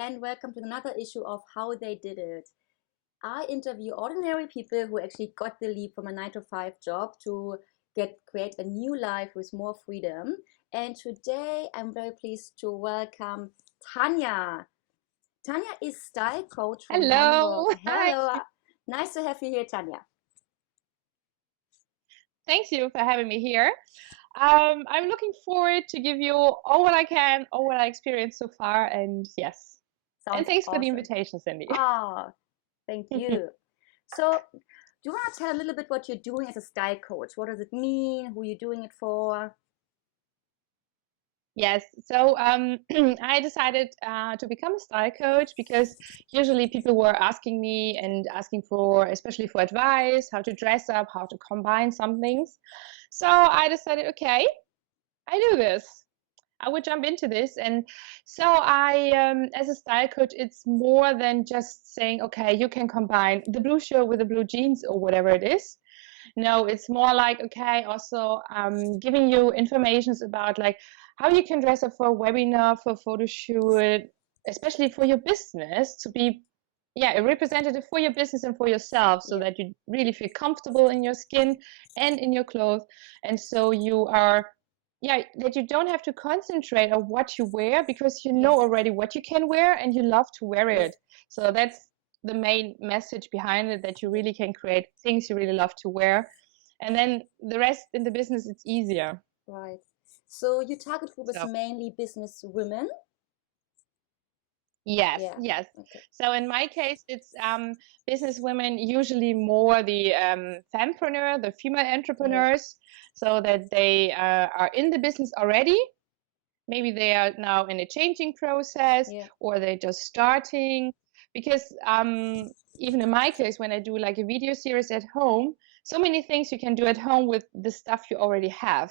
and welcome to another issue of How They Did It. I interview ordinary people who actually got the leap from a 9 to 5 job to create a new life with more freedom. And today I'm very pleased to welcome Tanja. Tanja is style coach from Hamburg. Hello. Hi. Hello, nice to have you here, Tanja. Thanks you for having me here. I'm looking forward to give you all what I can, all what I experienced so far, and yes. And Sounds thanks for the awesome. invitation, Cindy. Ah, thank you. So, do you want to tell a little bit what you're doing as a style coach? What does it mean? Who you're doing it for? Yes, so I decided to become a style coach because usually people were asking me and asking for, especially for advice, how to dress up, how to combine some things. So I decided, okay, I do this. I would jump into this. And so as a style coach, it's more than just saying, okay, you can combine the blue shirt with the blue jeans or whatever it is. No, it's more like, okay, also giving you informations about like how you can dress up for a webinar, for a photo shoot, especially for your business to be, a representative for your business and for yourself so that you really feel comfortable in your skin and in your clothes. And so you are that you don't have to concentrate on what you wear because you know already what you can wear and you love to wear it. So that's the main message behind it, that you really can create things you really love to wear. And then the rest in the business, it's easier. Right. So your target group is mainly business women? Yes, yes. Okay. So in my case, it's business women, usually more the fempreneur, the female entrepreneurs, so that they are in the business already. Maybe they are now in a changing process or they're just starting. Because even in my case, when I do like a video series at home, so many things you can do at home with the stuff you already have.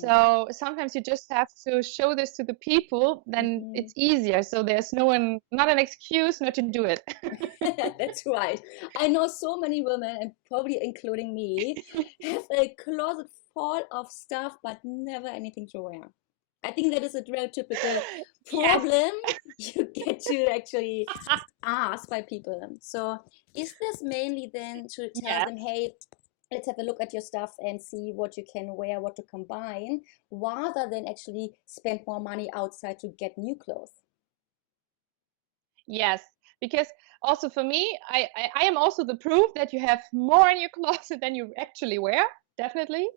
So sometimes you just have to show this to the people, then it's easier. So there's not an excuse not to do it. That's right. I know so many women, and probably including me, have a closet full of stuff, but never anything to wear. I think that is a very typical problem you get to actually ask by people. So is this mainly then to tell them, hey, let's have a look at your stuff and see what you can wear, what to combine, rather than actually spend more money outside to get new clothes? Yes, because also for me, I am also the proof that you have more in your closet than you actually wear, definitely.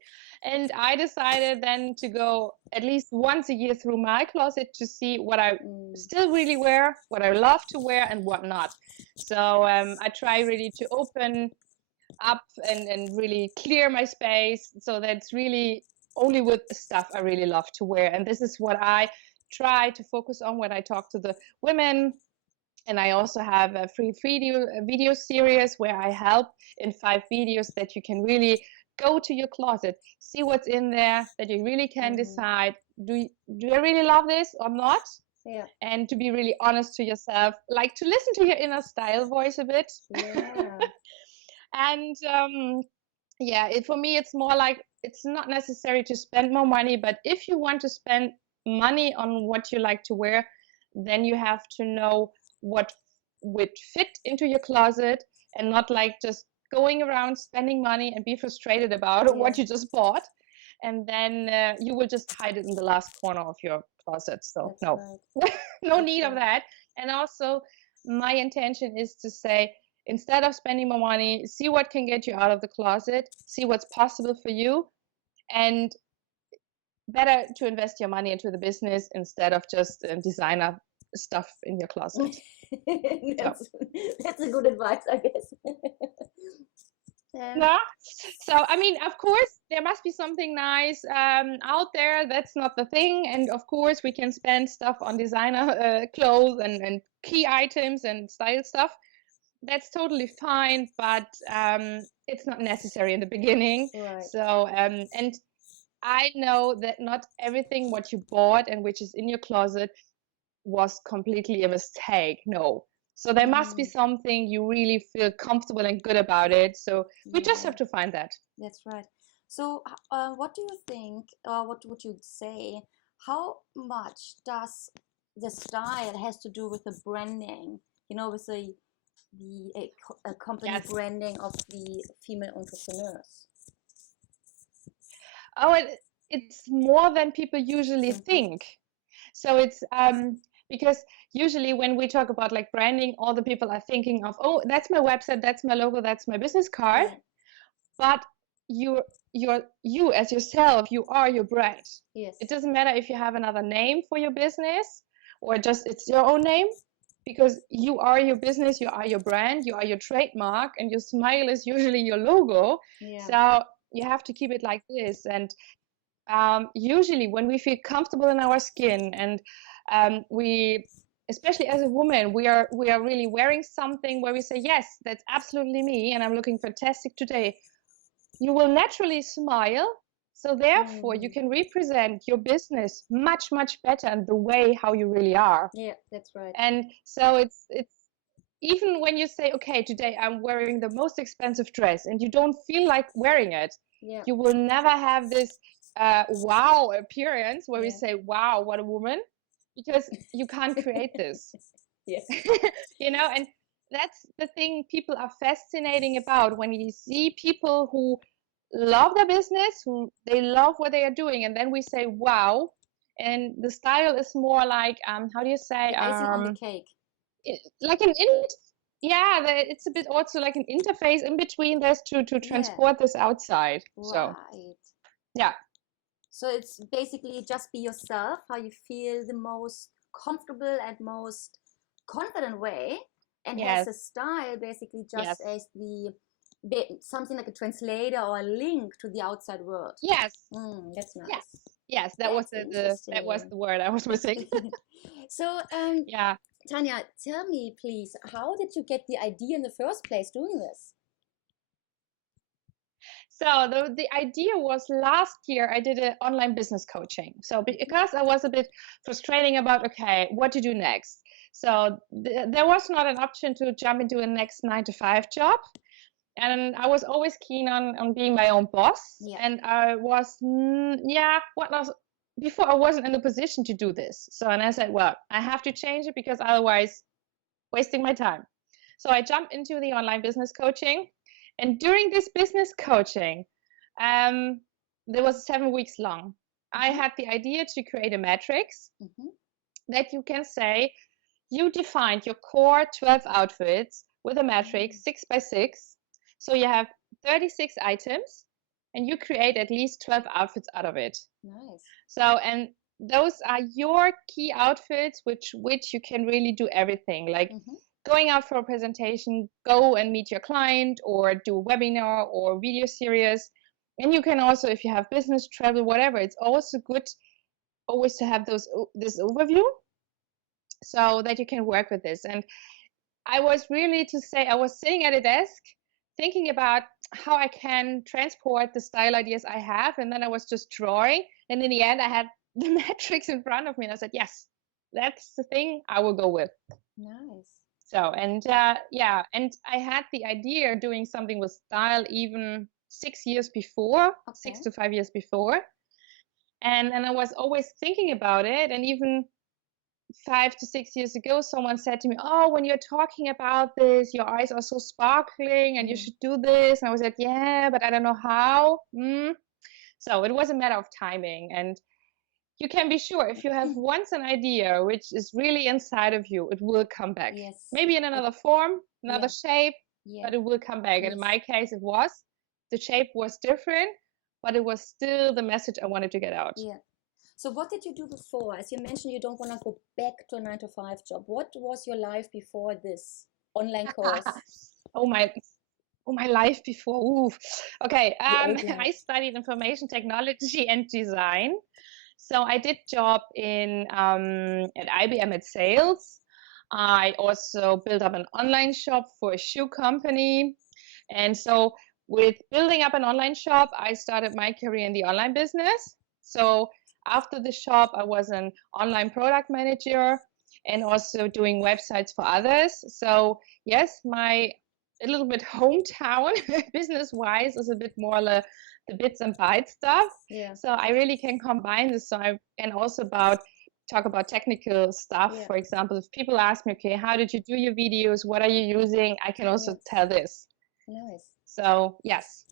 And I decided then to go at least once a year through my closet to see what I still really wear, what I love to wear, and what not. So I try really to open up and really clear my space so that's really only with the stuff I really love to wear. And this is what I try to focus on when I talk to the women. And I also have a free video series where I help in 5 videos that you can really go to your closet, see what's in there, that you really can decide, do I really love this or not? Yeah. And to be really honest to yourself, like to listen to your inner style voice a bit. Yeah. And for me, it's more like it's not necessary to spend more money, but if you want to spend money on what you like to wear, then you have to know what would fit into your closet and not like just going around spending money and be frustrated about what you just bought. And then you will just hide it in the last corner of your closet. So no need of that. And also my intention is to say, instead of spending more money, see what can get you out of the closet, see what's possible for you, and better to invest your money into the business instead of just designer stuff in your closet. That's a good advice, I guess. No, so I mean, of course, there must be something nice out there. That's not the thing, and of course, we can spend stuff on designer clothes and key items and style stuff. That's totally fine, but it's not necessary in the beginning. Right. So and I know that not everything what you bought and which is in your closet was completely a mistake. No. So there must be something you really feel comfortable and good about it. So we just have to find that. That's right. So what do you think, what would you say, how much does the style has to do with the branding, with a company Yes. branding of the female entrepreneurs. Oh, it's more than people usually think. So it's because usually when we talk about like branding, all the people are thinking of, oh, that's my website, that's my logo, that's my business card. Yeah. But you as yourself, you are your brand. Yes. It doesn't matter if you have another name for your business or just it's your own name, because you are your business, you are your brand, you are your trademark, and your smile is usually your logo. Yeah. So you have to keep it like this. And usually when we feel comfortable in our skin and we, especially as a woman, we are really wearing something where we say, yes, that's absolutely me and I'm looking fantastic today, you will naturally smile. So therefore you can represent your business much better in the way how you really are. Yeah, that's right. And so it's even when you say, okay, today I'm wearing the most expensive dress and you don't feel like wearing it, Yeah. you will never have this wow appearance where we Yeah. say, wow, what a woman, because you can't create this. Yes. And that's the thing people are fascinating about when you see people who love their business, who they love what they are doing, and then we say, wow. And the style is more like, how do you say? The icing on the cake. Like it's a bit also like an interface in between this to transport this outside. So Right. yeah. So it's basically just be yourself, how you feel the most comfortable and most confident way, and has Yes. a style basically just Yes. as something like a translator or a link to the outside world. Yes. That's nice. Yes, that was the word I was missing. So Yeah. Tanja, tell me please, how did you get the idea in the first place doing this? So the idea was last year I did an online business coaching. So because I was a bit frustrating about, okay, what to do next. So there was not an option to jump into a next 9-to-5 job. And I was always keen on being my own boss. Yeah. And I was, before I wasn't in the position to do this. So, and I said, well, I have to change it because otherwise wasting my time. So I jumped into the online business coaching. And during this business coaching, there was 7 weeks long. I had the idea to create a matrix that you can say, you defined your core 12 outfits with a matrix 6x6. So you have 36 items and you create at least 12 outfits out of it. Nice. So, and those are your key outfits, which you can really do everything, like going out for a presentation, go and meet your client, or do a webinar or video series. And you can also, if you have business, travel, whatever, it's also good always to have this overview so that you can work with this. And I was sitting at a desk thinking about how I can transport the style ideas I have. And then I was just drawing. And in the end, I had the matrix in front of me. And I said, yes, that's the thing I will go with. Nice. So, and and I had the idea doing something with style even 6 years before, 6 to 5 years before. And I was always thinking about it. And even 5 to 6 years ago, someone said to me, oh, when you're talking about this, your eyes are so sparkling and you should do this. And I was like, yeah, but I don't know how. So it was a matter of timing. And you can be sure if you have once an idea which is really inside of you, it will come back. Yes. Maybe in another form, another shape, but it will come back. And in my case, the shape was different, but it was still the message I wanted to get out. Yeah. So what did you do before? As you mentioned, you don't want to go back to a 9-to-5 job. What was your life before this online course? Oh my life before. Ooh. Okay. I studied information technology and design. So I did job at IBM at sales. I also built up an online shop for a shoe company. And so with building up an online shop, I started my career in the online business. So after the shop, I was an online product manager and also doing websites for others. So yes, my a little bit hometown business-wise is a bit more the bits and bytes stuff. Yeah. So I really can combine this. And also about talk about technical stuff. Yeah. For example, if people ask me, okay, how did you do your videos? What are you using? I can also Yes. tell this. Nice. So yes,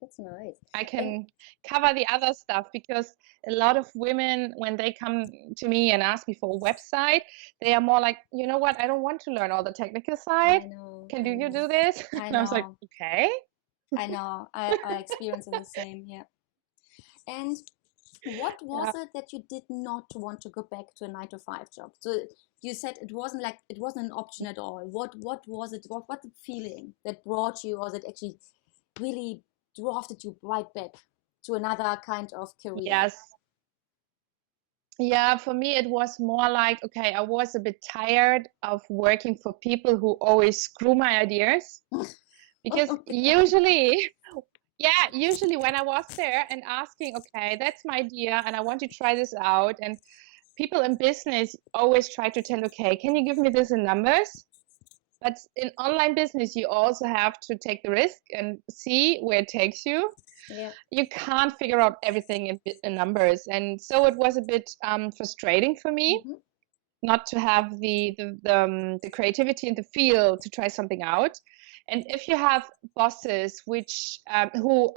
That's nice. I And can cover the other stuff, because a lot of women, when they come to me and ask me for a website, they are more like, you know what, I don't want to learn all the technical side. I know, Can I you do know, this? I And I was like, know, okay. I know. I experienced the same, yeah. And what was Yeah. it that you did not want to go back to a 9 to 5 job? So you said it wasn't like it wasn't an option at all. What was it? What the feeling that brought you, or that actually really drafted you right back to another kind of career? Yes. Yeah, for me, it was more like, okay, I was a bit tired of working for people who always screw my ideas. Because usually, yeah, usually when I was there and asking, okay, that's my idea and I want to try this out, and people in business always try to tell, okay, can you give me this in numbers? But in online business, you also have to take the risk and see where it takes you. Yeah, You can't figure out everything in numbers. And so it was a bit frustrating for me hmm not to have the creativity and the feel to try something out. And if you have bosses who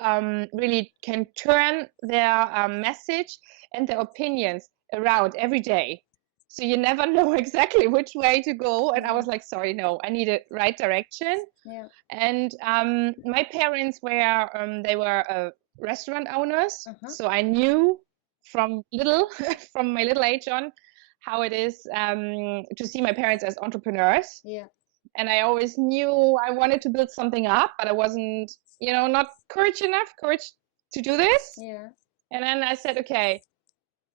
really can turn their message and their opinions around every day, so you never know exactly which way to go. And I was like, sorry, no, I need a right direction. yeah, And my parents they were restaurant owners, uh-huh, so I knew from little, from my little age on, how it is to see my parents as entrepreneurs. yeah, And I always knew I wanted to build something up, but I wasn't, not courage to do this. yeah, And then I said, okay,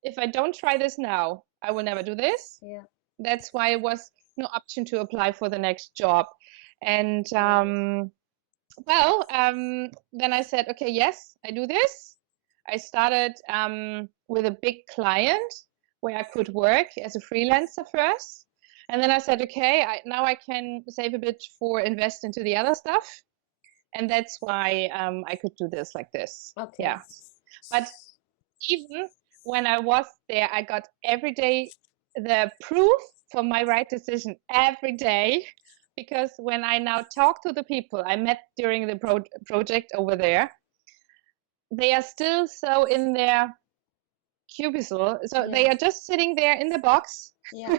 if I don't try this now, I will never do this. yeah. That's why it was no option to apply for the next job. And Right. then I said, okay, yes, I do this. I started with a big client where I could work as a freelancer first. And then I said, okay, now I can save a bit for invest into the other stuff. And that's why I could do this like this. Okay. Yeah. But even when I was there, I got every day the proof for my right decision every day. Because when I now talk to the people I met during the project over there, they are still so in their cubicle. So they Yeah, are just sitting there in the box. yeah,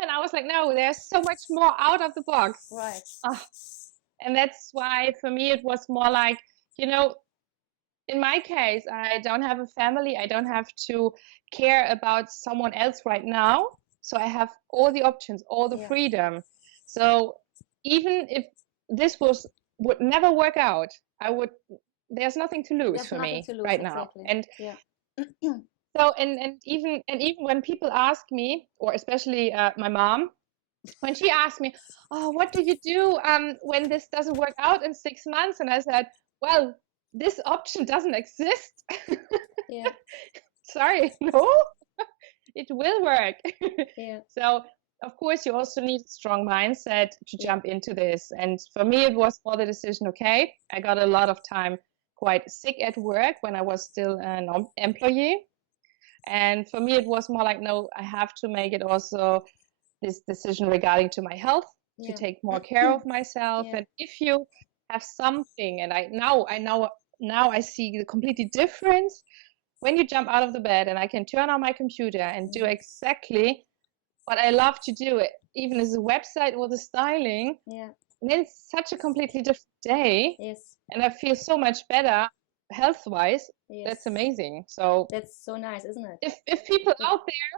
And I was like, no, there's so much more out of the box. right. Ah, and that's why for me it was more like, in my case, I don't have a family. I don't have to care about someone else right now. So I have all the options, all the Yeah, freedom. So even if this would never work out, there's nothing to lose there's for nothing me to lose, right now. exactly. And Yeah, so and even when people ask me, or especially my mom, when she asked me, oh, what do you do when this doesn't work out in 6 months? And I said, well, this option doesn't exist. yeah, Sorry, no, it will work. yeah, So of course you also need a strong mindset to yeah, jump into this. And for me it was more the decision, okay, I got a lot of time quite sick at work when I was still an employee. And for me it was more like, no, I have to make it also this decision regarding to my health, to yeah, take more care of myself. yeah, And if you have something, and now I see the completely difference when you jump out of the bed and I can turn on my computer and do exactly what I love to do, even as a website or the styling. yeah, And then it's such a completely different day, yes, and I feel so much better health wise. That's yes. amazing. So That's so nice, isn't it? if people out there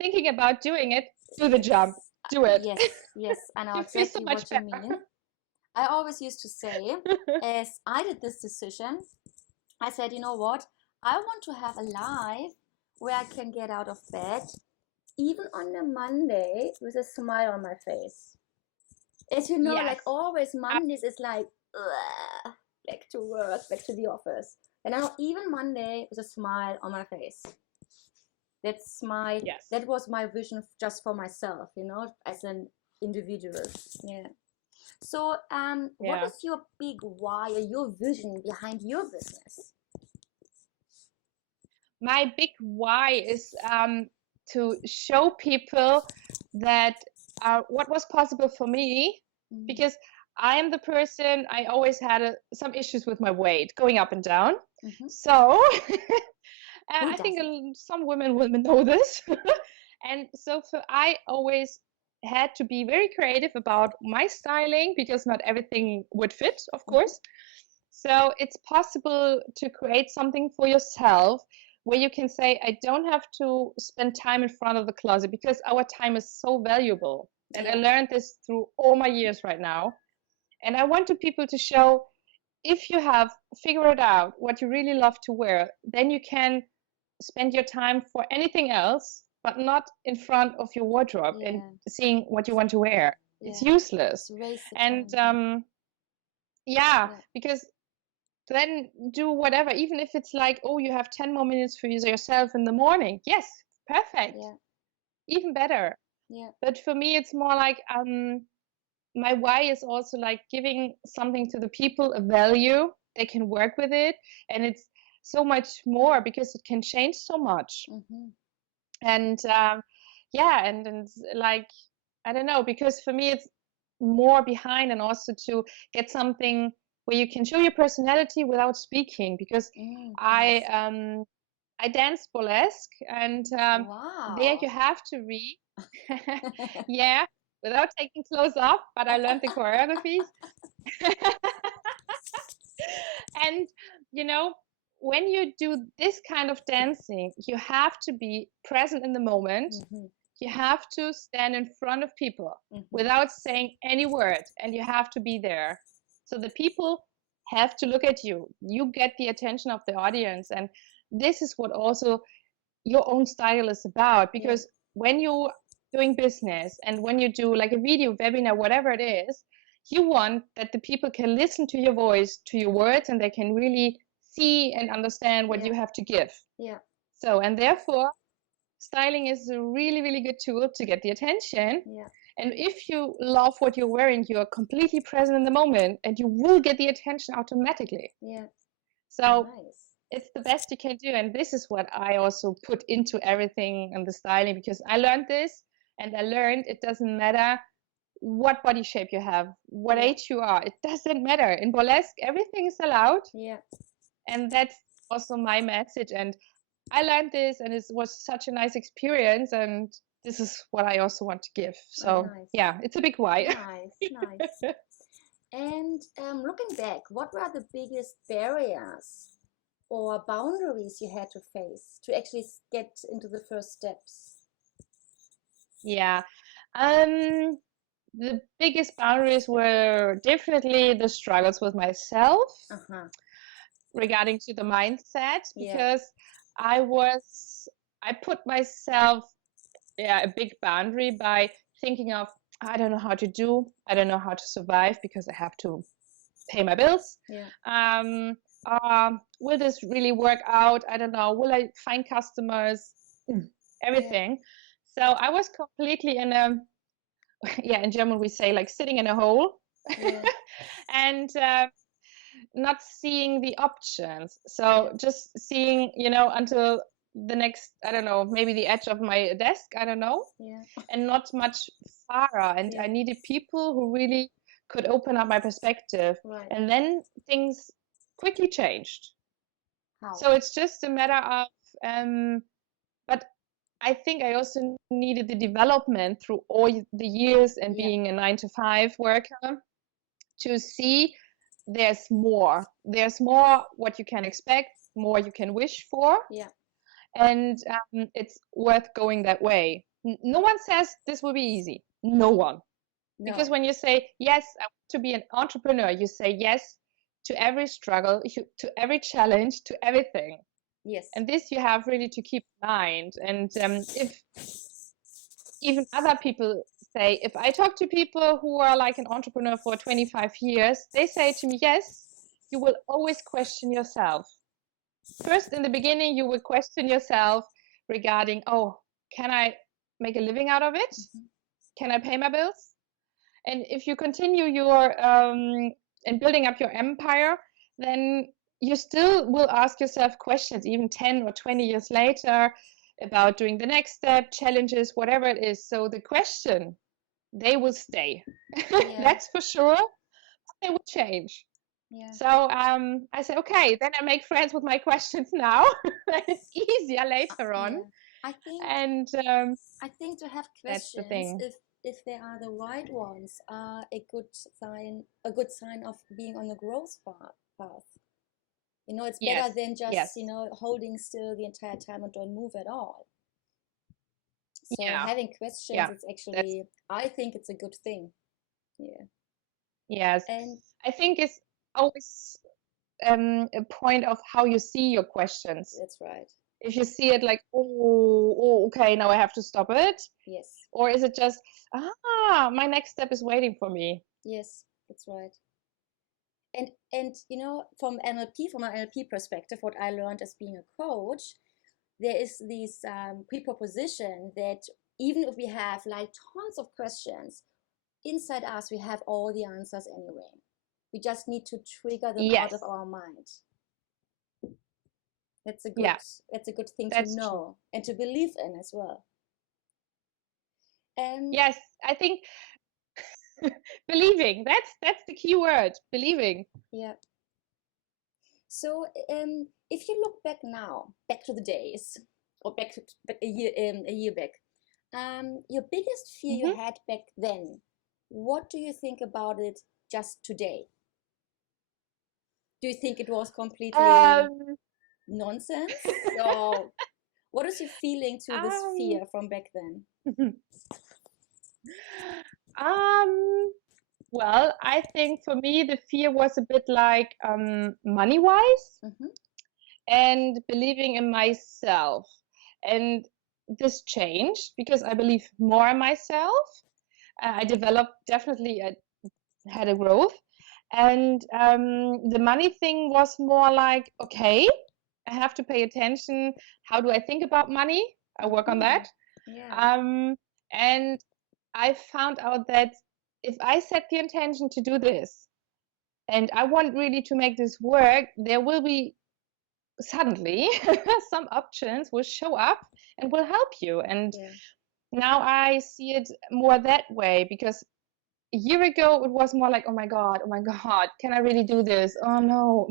thinking about doing it, do the jump, do it. Yes, yes, I know You feel so exactly much what you mean. I always used to say, better. as I did this decision, I said, you know what? I want to have a life where I can get out of bed, even on a Monday, with a smile on my face. As you know, Yes. like always, Mondays is like, ugh, back to work, back to the office. And now, even Monday, with a smile on my face. Yes. That was my vision just for myself, as an individual. Yeah. So, what Yeah. is your big why or your vision behind your business? My big why is to show people that what was possible for me, because I am the person, I always had some issues with my weight going up and down. So I think some women will know this. And so I always had to be very creative about my styling, because not everything would fit, of course. So it's possible to create something for yourself where you can say, I don't have to spend time in front of the closet, because our time is so valuable. And I learned this through all my years right now. And I want people to show, if you have figured out what you really love to wear, then you can spend your time for anything else, but not in front of your wardrobe and seeing what you want to wear. It's useless. And because then do whatever, even if it's like, oh, you have 10 more minutes for yourself in the morning. Yes, perfect. Even better. But for me, it's more like my why is also like giving something to the people, a value. They can work with it, and it's so much more because it can change so much. And and like, I don't know, because for me it's more behind, and also to get something where you can show your personality without speaking, because I dance burlesque, and there you have to read without taking clothes off, but I learned the choreographies. And when you do this kind of dancing, you have to be present in the moment. You have to stand in front of people without saying any word, and you have to be there. So the people have to look at you. You get the attention of the audience, and this is what also your own style is about, because when you're doing business and when you do like a video, webinar, whatever it is, you want that the people can listen to your voice, to your words, and they can really see and understand what you have to give. So, and therefore, styling is a really, really good tool to get the attention. And if you love what you're wearing, you are completely present in the moment, and you will get the attention automatically. So it's the best you can do. And this is what I also put into everything and the styling, because I learned this, and I learned it doesn't matter what body shape you have, what age you are, it doesn't matter. In burlesque, everything is allowed. And that's also my message. And I learned this, and it was such a nice experience, and this is what I also want to give. So it's a big why. Nice. And looking back, what were the biggest barriers or boundaries you had to face to actually get into the first steps? The biggest boundaries were definitely the struggles with myself regarding to the mindset, because I put myself a big boundary by thinking of, I don't know how to do, I don't know how to survive, because I have to pay my bills. Will this really work out? I don't know. Will I find customers? Everything. So I was completely in a, in German we say like sitting in a hole, and not seeing the options. So just seeing, until the next, I don't know, maybe the edge of my desk, I don't know, and not much farther. And I needed people who really could open up my perspective. And then things quickly changed. So it's just a matter of, but I think I also needed the development through all the years and being a 9-to-5 worker to see there's more what you can expect, more you can wish for. And it's worth going that way. No one says this will be easy. No one. Because when you say, yes, I want to be an entrepreneur, you say yes to every struggle, to every challenge, to everything. And this you have really to keep in mind. And if even other people say, if I talk to people who are like an entrepreneur for 25 years, they say to me, yes, you will always question yourself. First, in the beginning, you will question yourself regarding, oh, can I make a living out of it? Can I pay my bills? And if you continue your and building up your empire, then you still will ask yourself questions, even 10 or 20 years later. about doing the next step, challenges, whatever it is. So the question, they will stay. Yeah. That's for sure. They will change. Yeah. So I said, okay, then I make friends with my questions now. It's easier later on. Yeah. I think And I think to have that's the questions, thing. if they are the right ones, are a good sign of being on the growth path. You know, it's better Yes, than just, yes, you know, holding still the entire time and don't move at all. So yeah, having questions, yeah. it's That's actually, I think it's a good thing. Yeah. yes. And I think it's always a point of how you see your questions. that's right. If you see it like, oh, okay, now I have to stop it, Yes. or is it just, my next step is waiting for me? Yes, that's right. And you know, from an NLP perspective, what I learned as being a coach, there is this preproposition that even if we have like tons of questions inside us, we have all the answers anyway. We just need to trigger them out of Yes, our mind. That's a good yeah, that's a good thing to that's true. know and to believe in as well. And Yes, I think believing, that's the key word, believing. yeah. So if you look back now, back to the days, or back a year back, your biggest fear you Hmm. had back then, what do you think about it just today? Do you think it was completely Um, nonsense? Or what is your feeling to this um, fear from back then? um, well, I think for me the fear was a bit like money-wise Mm-hmm. and believing in myself. And this changed because I believe more in myself. I developed definitely, I had a growth. And the money thing was more like, okay, I have to pay attention. How do I think about money? I work on Mm-hmm. that. Yeah. And I found out that if I set the intention to do this and I want really to make this work, there will be suddenly some options will show up and will help you. And Yeah. now I see it more that way because a year ago it was more like, oh my god, can I really do this? Oh no.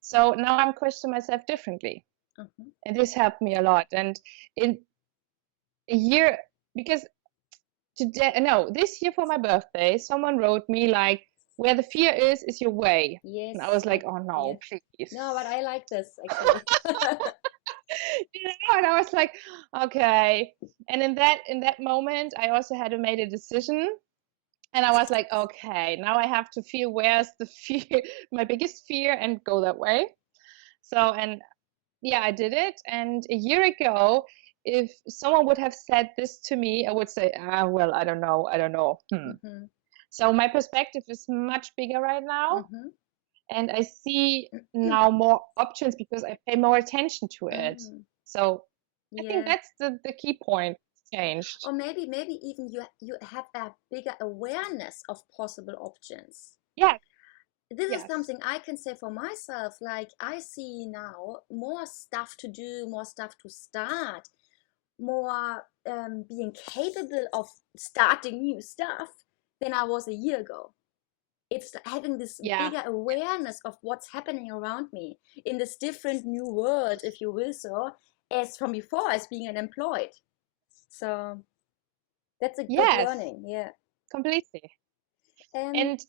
So now I'm questioning myself differently, Uh-huh. and this helped me a lot. And in a year, because today, no, this year for my birthday, someone wrote me like, where the fear is your way. Yes. And I was like, oh Yeah. no, please. No, but I like this actually. And I was like, okay. And in that moment, I also had to make a decision. And I was like, okay, now I have to feel where's the fear, my biggest fear, and go that way. So, and yeah, I did it. And a year ago, if someone would have said this to me, I would say, well, I don't know. Mm-hmm. So my perspective is much bigger right now. Mm-hmm. And I see now more options because I pay more attention to it. Mm. So I think Yeah. that's the key point changed. Or maybe even you have a bigger awareness of possible options. Yes, This is yes. something I can say for myself. Like I see now more stuff to do, more stuff to start, more being capable of starting new stuff than I was a year ago. It's having this Yeah. bigger awareness of what's happening around me in this different new world, if you will, so as from before as being unemployed. So that's a good Yes, learning. Yeah. completely. Um. And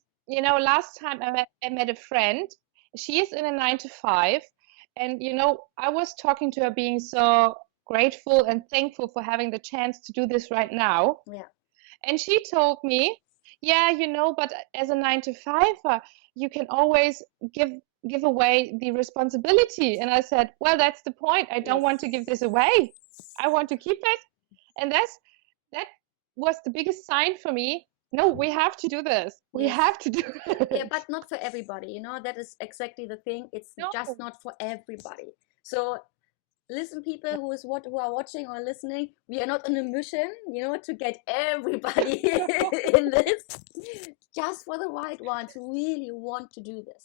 last time I met a friend. She is in a 9 to 5, and I was talking to her, being so grateful and thankful for having the chance to do this right now. Yeah. And she told me, yeah, but as a 9 to 5, you can always give away the responsibility. And I said, well, that's the point. I don't want to give this away. I want to keep it. And that was the biggest sign for me. No, we have to do this. We Yes. have to do it. Yeah, but not for everybody. You know, that is exactly the thing. It's just No. not for everybody. So listen, people who are watching or listening, we are not on a mission, you know, to get everybody in this. Just for the right ones who really want to do this.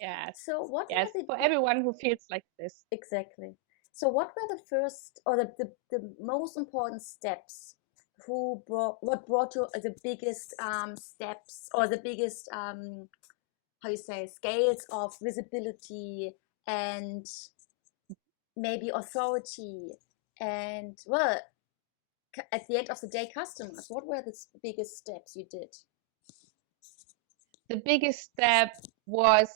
Yes. So what Yes. were the For everyone who feels like this. exactly? So what were the first or the most important steps? What brought you the biggest steps or the biggest how you say scales of visibility and maybe authority and well at the end of the day customers? What were the biggest steps you did? The biggest step was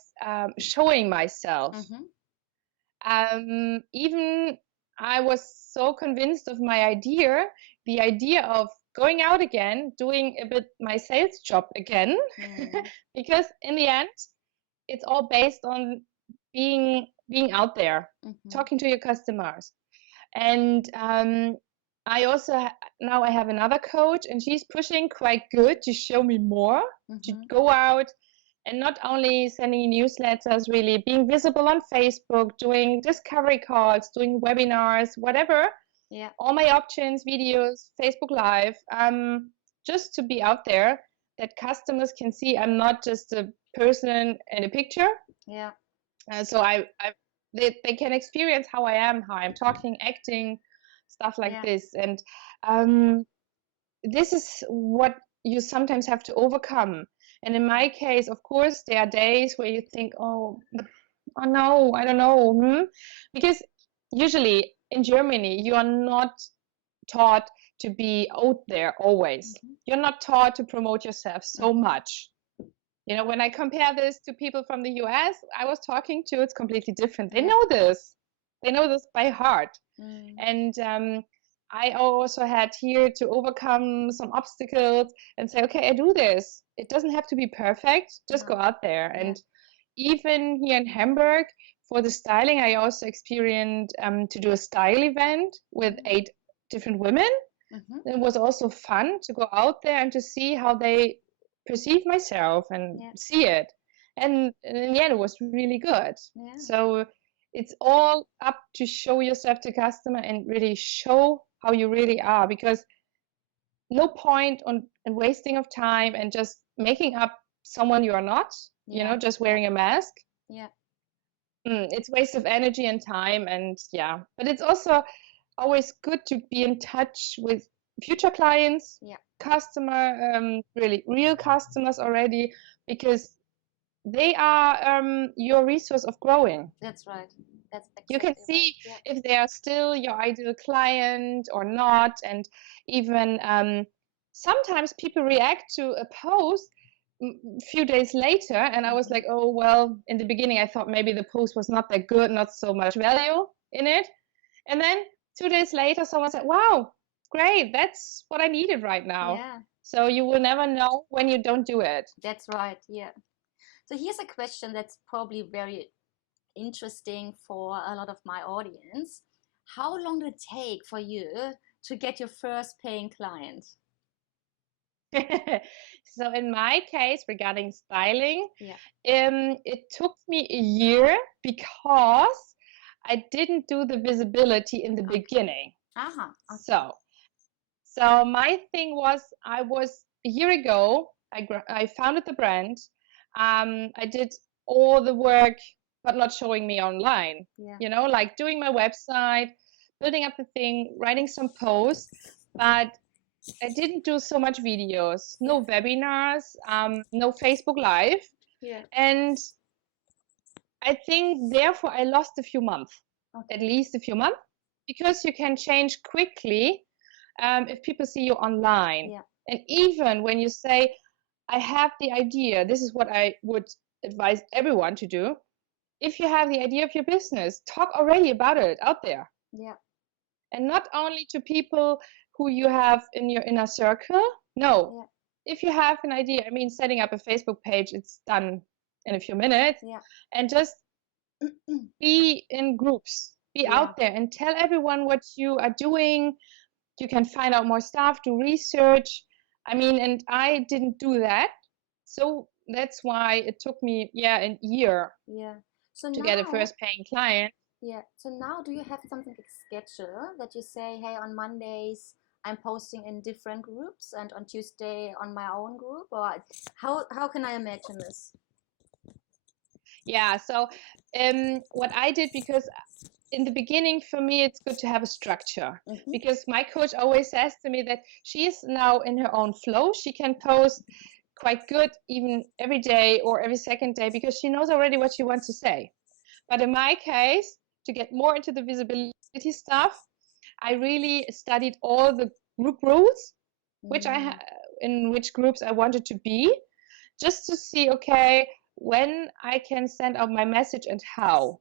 showing myself. Even I was so convinced of my idea, the idea of going out again, doing a bit my sales job again, because in the end, it's all based on being out there, talking to your customers. And I also now I have another coach, and she's pushing quite good to show me more, to go out and not only sending newsletters, really being visible on Facebook, doing discovery calls, doing webinars, whatever. Yeah. All my options, videos, Facebook Live, just to be out there that customers can see I'm not just a person in a picture. Yeah. So they can experience how I am, how I'm talking, acting, stuff like this. And this is what you sometimes have to overcome. And in my case, of course, there are days where you think, oh no, I don't know. Because usually in Germany, you are not taught to be out there always. You're not taught to promote yourself so much. You know, when I compare this to people from the US I was talking to, it's completely different. They know this. They know this by heart. And I also had here to overcome some obstacles and say, okay, I do this. It doesn't have to be perfect. Just go out there. And even here in Hamburg, for the styling, I also experienced to do a style event with 8 different women. It was also fun to go out there and to see how they perceive myself and see it. And in the end, it was really good. So it's all up to show yourself to customer and really show how you really are, because no point on wasting of time and just making up someone you are not, you know, just wearing a mask. It's waste of energy and time. And but it's also always good to be in touch with future clients, customer, really real customers already, because they are your resource of growing. That's right. That's exactly you can see if they are still your ideal client or not. And even sometimes people react to a post a few days later, and I was like, oh well, in the beginning I thought maybe the post was not that good, not so much value in it, and then 2 days later someone said, wow, great, that's what I needed right now. So you will never know when you don't do it. That's right. So here's a question that's probably very interesting for a lot of my audience. How long did it take for you to get your first paying client? So in my case, regarding styling, it took me a year because I didn't do the visibility in the beginning. So my thing was, I was a year ago, I founded the brand. I did all the work, but not showing me online. You know, like doing my website, building up the thing, writing some posts, but I didn't do so much videos, no webinars, no Facebook Live. And I think therefore I lost a few months, at least a few months, because you can change quickly if people see you online. And even when you say, I have the idea, this is what I would advise everyone to do. If you have the idea of your business, talk already about it out there. And not only to people who you have in your inner circle. No, if you have an idea, I mean, setting up a Facebook page, it's done in a few minutes. And just be in groups, be out there and tell everyone what you are doing. You can find out more stuff, do research. I mean, and I didn't do that. So that's why it took me, a year to get a first paying client. So now do you have something scheduled that you say, hey, on Mondays I'm posting in different groups and on Tuesday on my own group? Or how can I imagine this? So what I did, because in the beginning, for me, it's good to have a structure, Mm-hmm. because my coach always says to me that she is now in her own flow. She can post quite good even every day or every second day, because she knows already what she wants to say. But in my case, to get more into the visibility stuff, I really studied all the group rules, which in which groups I wanted to be, just to see, okay, when I can send out my message and how.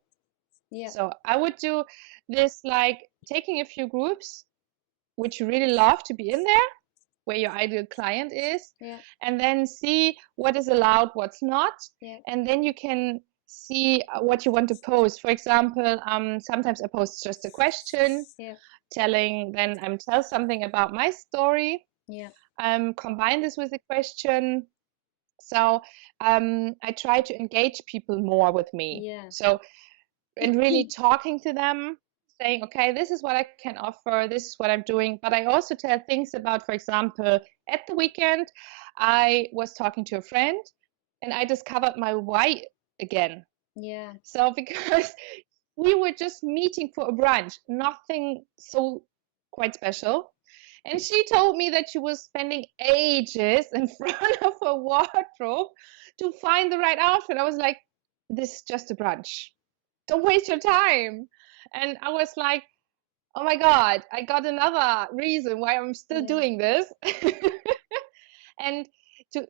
Yeah. So I would do this, like taking a few groups which you really love to be in there, where your ideal client is, Yeah. and then see what is allowed, what's not, Yeah. and then you can see what you want to post. For example, sometimes I post just a question, Yeah. then tell something about my story, Yeah. combine this with a question. So I try to engage people more with me. Yeah. So, and really talking to them, saying, okay, this is what I can offer, this is what I'm doing. But I also tell things about, for example, at the weekend, I was talking to a friend and I discovered my why again. Yeah. So, because we were just meeting for a brunch, nothing so quite special. And she told me that she was spending ages in front of her wardrobe to find the right outfit. I was like, this is just a brunch. Don't waste your time. And I was like, oh my God, I got another reason why I'm still doing this. And to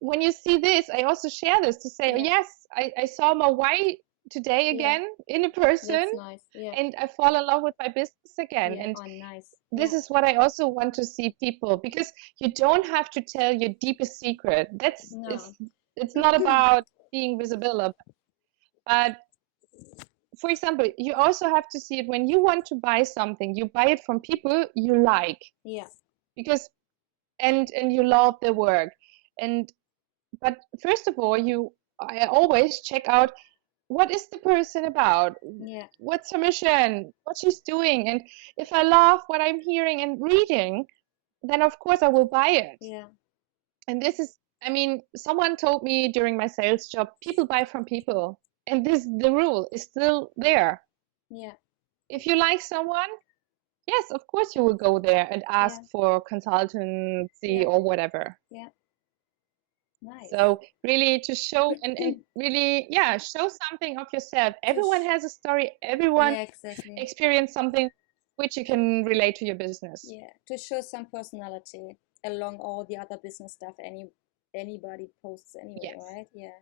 when you see this, I also share this to say, oh, yes, I saw my why today again in a person. That's nice. Yeah. And I fall in love with my business again. Yeah. And Oh, nice. this is what I also want to see people, because you don't have to tell your deepest secret. It's not about being visible, but for example, you also have to see it when you want to buy something. You buy it from people you like. Yeah. Because and you love their work. But first of all, I always check out, what is the person about? Yeah. What's her mission? What she's doing? And if I love what I'm hearing and reading, then of course I will buy it. Yeah. And this is, I mean, someone told me during my sales job, people buy from people. And the rule is still there. Yeah. If you like someone, yes, of course you will go there and ask Yeah. for consultancy or whatever. Yeah. Nice. So really to show and really, show something of yourself. Everyone has a story. Everyone exactly. experienced something which you can relate to your business. Yeah, to show some personality along all the other business stuff anybody posts anyway, right? Yeah.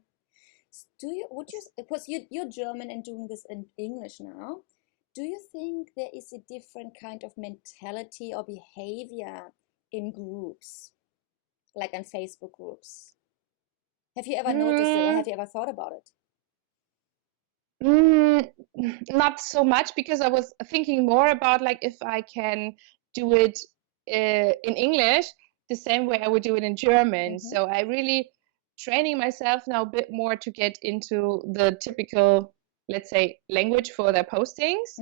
Because you're German and doing this in English now, do you think there is a different kind of mentality or behavior in groups, like in Facebook groups? Have you ever noticed it, or have you ever thought about it? Not so much, because I was thinking more about, like, if I can do it in English the same way I would do it in German. So I really training myself now a bit more to get into the typical, let's say, language for their postings.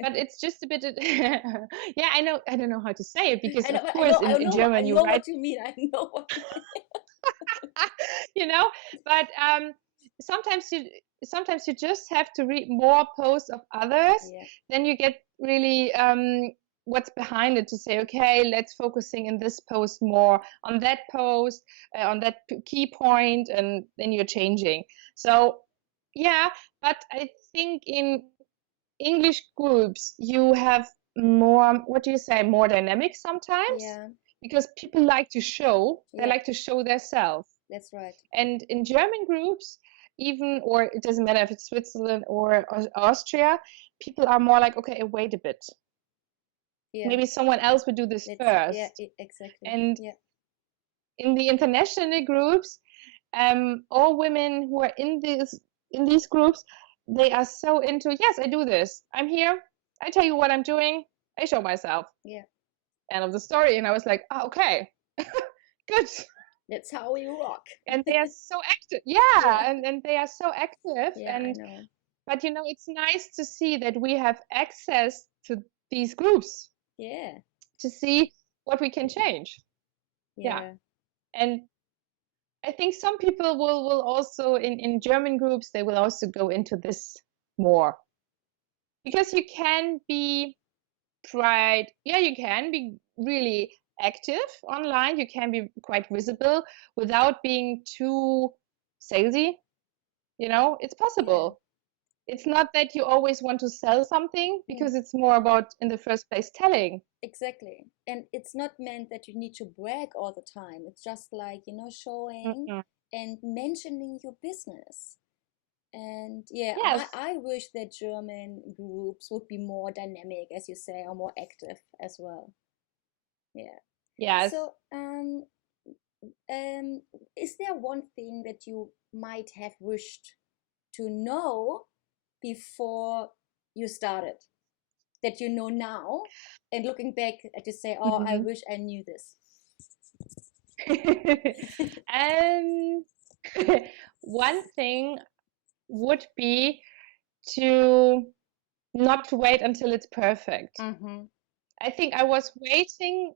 But it's just a bit yeah, I don't know how to say it, because of course in German you write what you mean. I know what you mean. you know, but sometimes you just have to read more posts of others. Then you get really what's behind it, to say, okay, let's focusing in this post more on that post, on that key point, and then you're changing. So yeah, but I think in English groups you have more, what do you say, more dynamic sometimes, because people like to show, they like to show their self. That's right. And in German groups, even, or it doesn't matter if it's Switzerland or Austria, people are more like, okay, wait a bit. Maybe someone else would do this first. Yeah, exactly. And in the international groups, all women who are in these groups, they are so into, yes, I do this. I'm here. I tell you what I'm doing. I show myself. Yeah. End of the story. And I was like, oh, okay, good. That's how we rock. And they are so active. Yeah. And they are so active. Yeah, and I know. But it's nice to see that we have access to these groups. Yeah. To see what we can change. Yeah. And I think some people will also in German groups, they will also go into this more. because you can be you can be really active online. You can be quite visible without being too salesy. It's possible. It's not that you always want to sell something, because it's more about, in the first place, telling. Exactly. And it's not meant that you need to brag all the time. It's just like, showing Mm-mm. and mentioning your business. And yeah, Yes. I wish that German groups would be more dynamic, as you say, or more active as well. Yeah. Yes. So, is there one thing that you might have wished to know before you started, that you know now, and looking back at you say, oh, I wish I knew this? um, One thing would be to not wait until it's perfect. I think I was waiting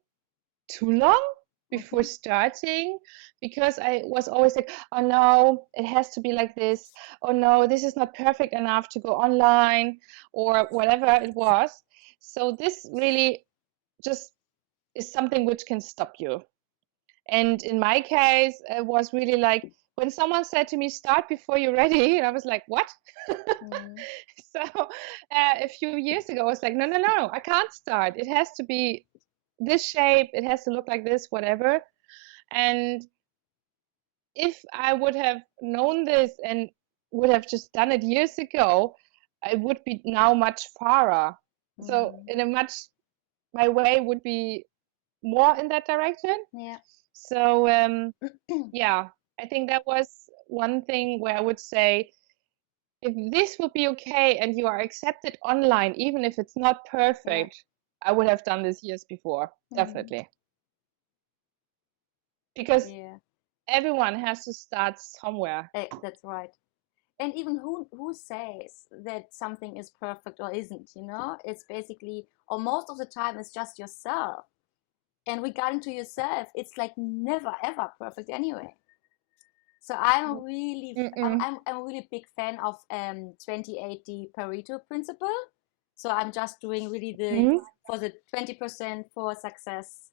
too long before starting, because I was always like, oh no, it has to be like this. Oh no, this is not perfect enough to go online, or whatever it was. So this really just is something which can stop you. And in my case, it was really like, when someone said to me, start before you're ready, and I was like, what? So a few years ago, I was like, no, I can't start. It has to be this shape, it has to look like this, whatever. And if I would have known this and would have just done it years ago, I would be now much farther. So my way would be more in that direction. Yeah. So yeah, I think that was one thing where I would say, if this would be okay and you are accepted online, even if it's not perfect, I would have done this years before, definitely. Because everyone has to start somewhere. That's right. And even who says that something is perfect or isn't, it's basically, or most of the time, it's just yourself. And regarding to yourself, it's like never ever perfect anyway. So I'm really I'm a really big fan of 2080 Pareto principle. So I'm just doing really for the 20% for success,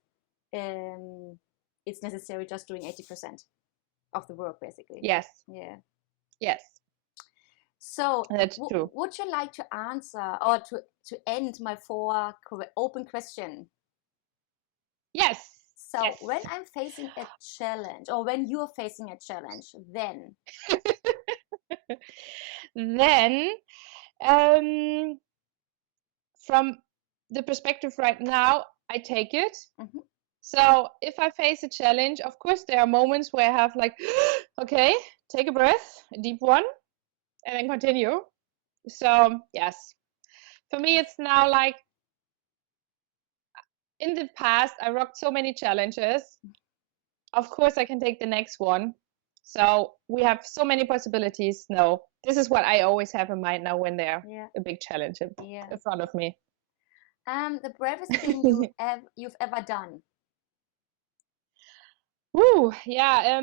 it's necessary just doing 80% of the work, basically. Yes. Yeah. Yes. So that's true. Would you like to answer, or to end my 4 open question? Yes. So when I'm facing a challenge, or when you're facing a challenge, then from the perspective right now, I take it. So if I face a challenge, of course, there are moments where I have like, okay, take a breath, a deep one, and then continue. So yes, for me, it's now like, in the past, I rocked so many challenges. Of course, I can take the next one. So we have so many possibilities. No, this is what I always have in mind now when there's a big challenge in front of me. The bravest thing you've ever done? Ooh, yeah.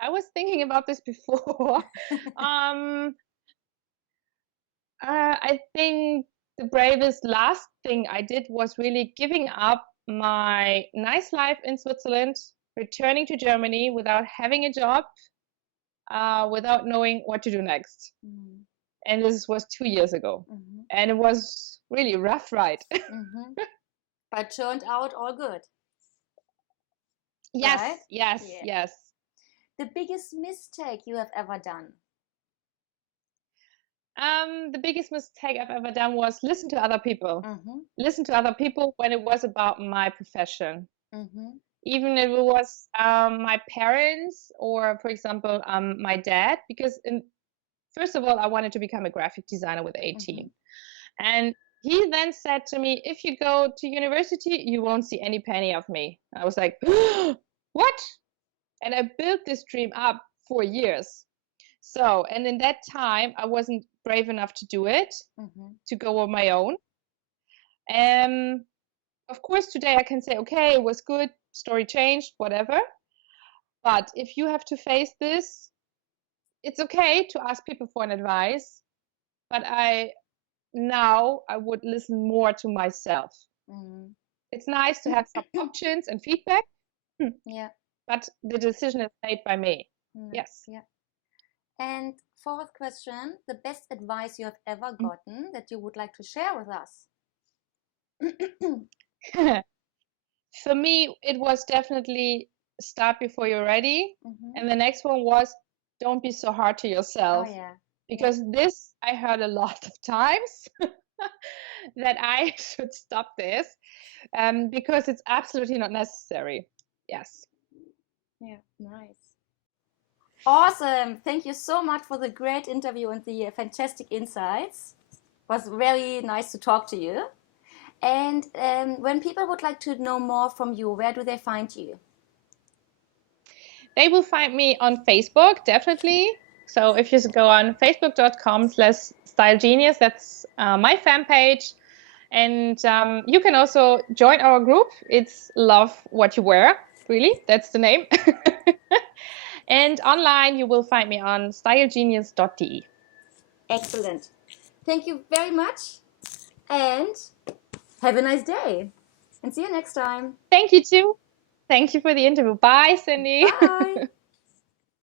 I was thinking about this before. I think the bravest last thing I did was really giving up my nice life in Switzerland, returning to Germany without having a job, without knowing what to do next. And this was 2 years ago. And it was really a rough ride. But turned out all good. Yes, right? yes. The biggest mistake you have ever done? The biggest mistake I've ever done was listen to other people. Listen to other people when it was about my profession. Even if it was my parents, or, for example, my dad, because first of all, I wanted to become a graphic designer with 18. And he then said to me, if you go to university, you won't see any penny of me. I was like, what? And I built this dream up for years. So, and in that time, I wasn't brave enough to do it, to go on my own. Of course, today I can say, okay, it was good, story changed, whatever. But if you have to face this, it's okay to ask people for an advice. But I now I would listen more to myself. Mm. It's nice to have some options and feedback, Yeah. but the decision is made by me. Mm. Yes. Yeah. And fourth question, the best advice you have ever gotten that you would like to share with us? For me, it was definitely start before you're ready. Mhm. And the next one was don't be so hard to Oh, yourself. yeah. Because this I heard a lot of times that I should stop this because it's absolutely not necessary. Yes. Yeah. Nice. Awesome. Thank you so much for the great interview and the fantastic insights. It was very nice to talk to you. And when people would like to know more from you, where do they find you? They will find me on Facebook, definitely. So if you go on facebook.com/stylegenius, that's my fan page. And you can also join our group. It's Love What You Wear, really. That's the name. And online, you will find me on stylegenius.de. Excellent. Thank you very much and have a nice day. And see you next time. Thank you, too. Thank you for the interview. Bye, Cindy. Bye.